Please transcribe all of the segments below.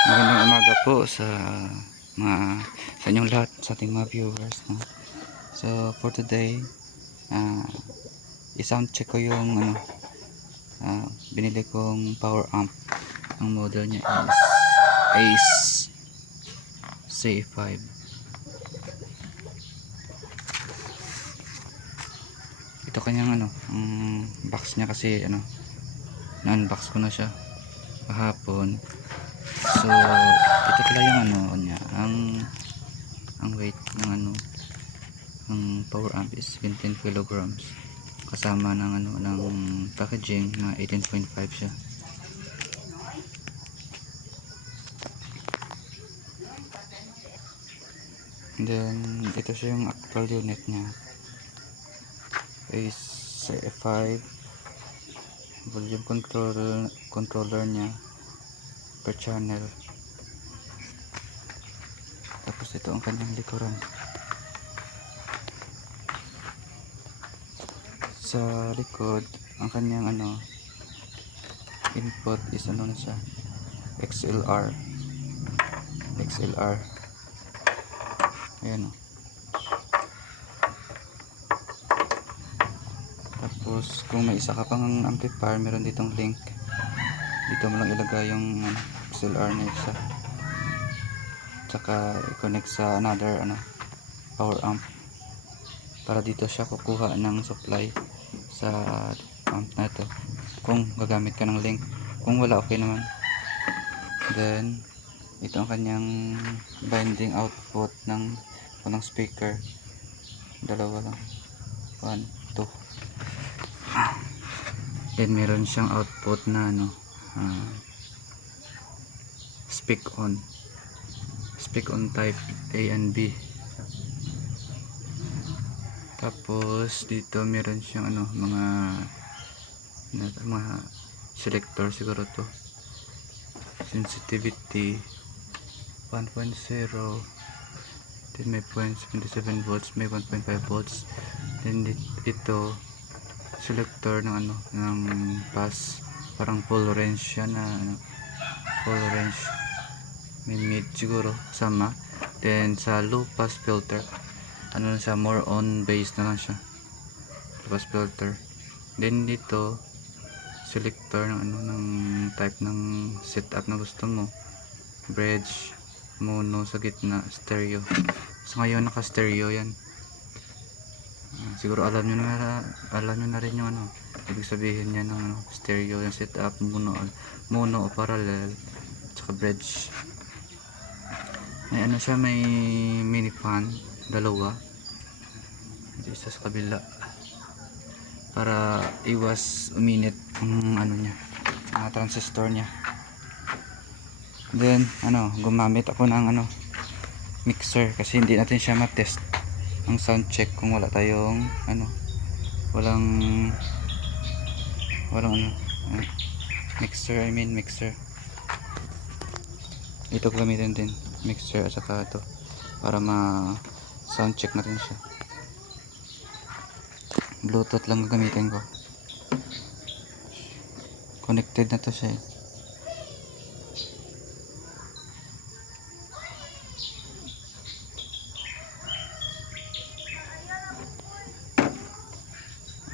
Magandang umaga po sa mga sa inyong lahat, sa ating mga viewers, no? So for today, i-sound check ko yung binili kong power amp. Ang model niya is Ace C5. Ito kanyang box niya, kasi na-unbox ko na siya kahapon. So ito pala yung niya, ang weight ng ang power amp is 17 kilograms, kasama ng packaging na 18.5 siya. And then ito siya yung actual unit niya, is C5 volume controller niya per channel. Tapos ito ang kanyang likuran. Sa likod, ang kanyang input is na siya, XLR. Ayan o. Tapos kung may isa ka pang amplifier, meron ditong link. Dito mo lang ilagay yung XLR na isa, tsaka i-connect sa another power amp, para dito siya kukuha ng supply sa amp na ito, kung gagamit ka ng link. Kung wala, okay naman. Then ito ang kanyang binding output ng speaker. Dalawa lang, 1, 2. Then meron siyang output na speak on type A and B. Tapos dito meron siyang mga selector, siguro to sensitivity 1.0, then may 0.77 volts, may 1.5 volts. Then ito selector ng pass, parang full range siya na full range, may mid siguro sama. Then sa low pass filter, siya, more on bass na lang siya, low pass filter. Then dito selector ng type ng setup na gusto mo, bridge, mono sa gitna, stereo. So ngayon naka stereo yan. Siguro alam nyo na rin yung ibig sabihin niya ng stereo, yung setup, mono o parallel, tsaka bridge. May siya, may mini fan, dalawa, isa sa kabila, para iwas uminit ang niya, transistor niya. Then gumamit ako ng mixer, kasi hindi natin siya matest ang sound check kung wala tayong walang mixer. Ito gamitin din, mixer, at saka ito, para ma sound check natin siya. Bluetooth lang gamitin ko, connected na to siya.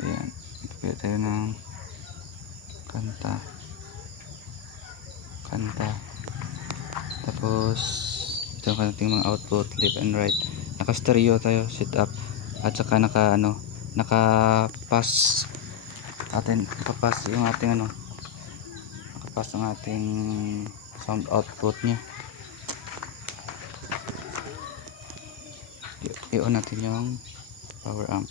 Ayan, ito tayo ng kanta. Tapos ito ang ating mga output, left and right. Naka stereo tayo setup, at saka naka-pass yung ating naka-pass ang ating sound output niya. I-on natin yung power amp.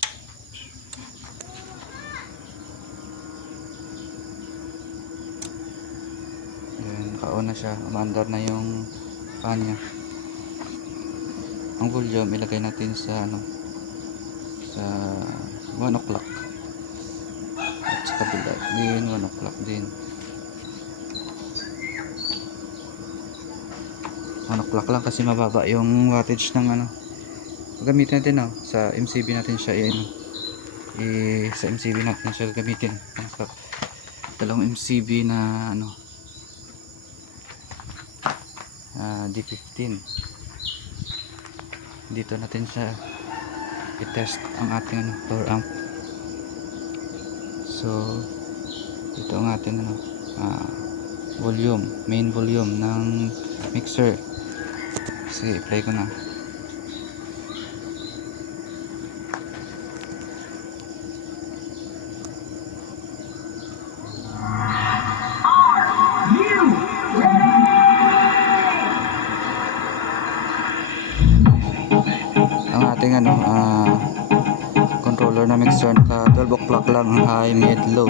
Naka-on na siya, umaandar na yung fan niya. Ang volume ilagay natin sa sa 1 o'clock, at sa kabila din 1 o'clock din. 1 o'clock lang kasi mababa yung wattage ng gagamitin natin sa MCB natin siya, sa MCB natin siya gagamitin. Dalawang MCB na D15. Dito natin siya i-test ang ating power amp. So ito ang ating volume, main volume ng mixer. Sige, play ko na. Ang ating controller na mixer, naka 12 o'clock lang ang high, mid, low.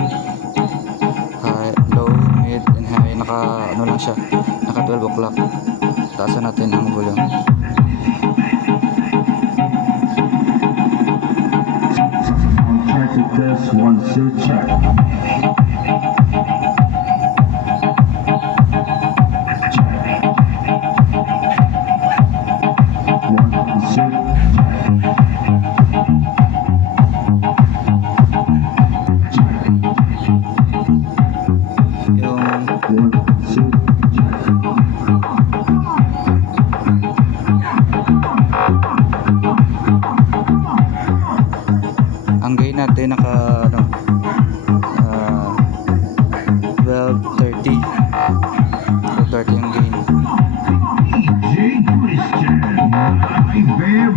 High, low, mid, and high. Naka lang siya, naka 12 o'clock. Taasan natin ang volume. Check it, test, 1, 2, check. Ang gain natin naka 1230 yung gain. J. Christian, live bam,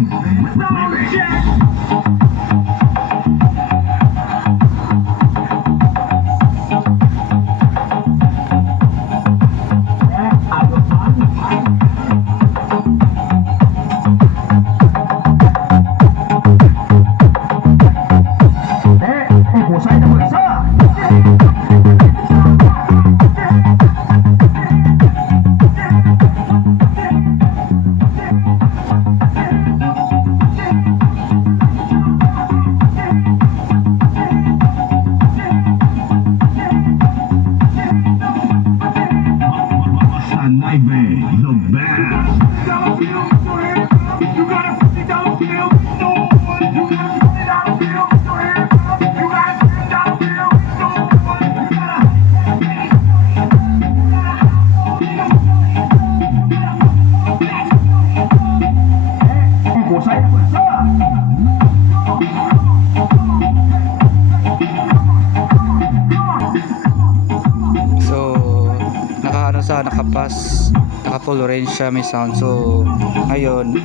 the best. Naka full range siya, may sound. So ngayon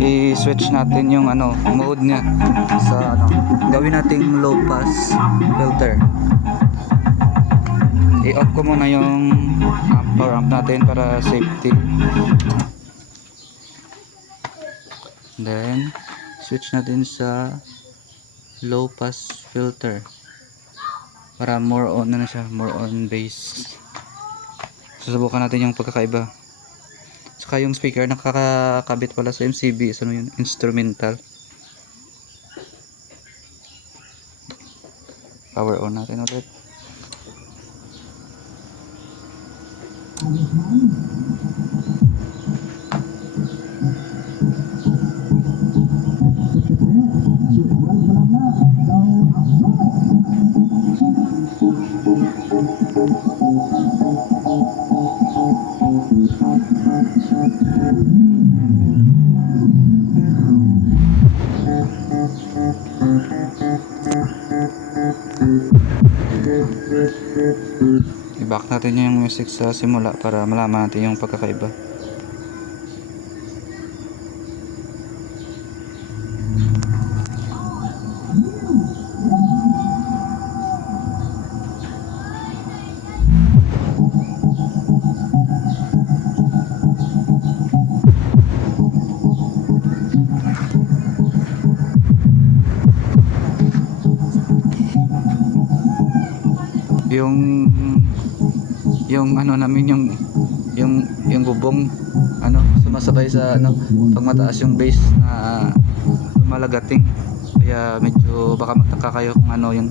i-switch natin yung mode niya sa gawin nating low pass filter. I-off ko muna yung power amp natin para safety. Then switch natin sa low pass filter para more on siya, more on bass. Susubukan natin yung pagkakaiba. Saka yung speaker nakakabit pala sa MCB, yun, instrumental. Power on natin ulit. I-back natin yung music sa simula para malaman natin yung pagkakaiba. Yung namin yung bubong sumasabay sa pag mataas yung bass na lumalagating, kaya medyo baka magtaka kayo kung yung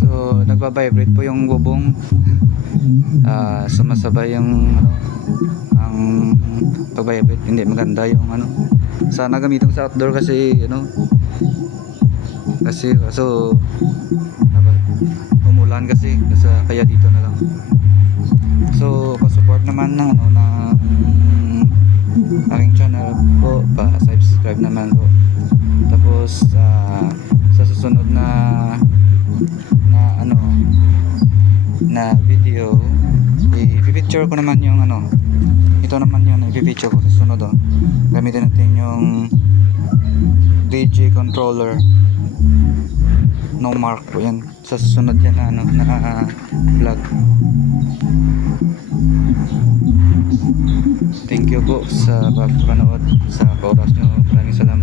So nagba-vibrate po yung bubong. Sumasabay yung ano, ang pag-vibrate. Hindi maganda yung ano. Sana gamitin ko sa outdoor kasi ano, kasi so umulan kasi kaya dito na lang. So pa-support naman ng ano ng aking channel po, pa-subscribe naman po. Tapos sa susunod na ano na video, i-picture ko naman yung ano, ito naman yung i-picture ko sa sunod. Gamitin natin yung DJ controller, no mark po yan sa susunod yan na ano na vlog. Thank you po sa pagpanood, sa oras nyo. Maraming salamat.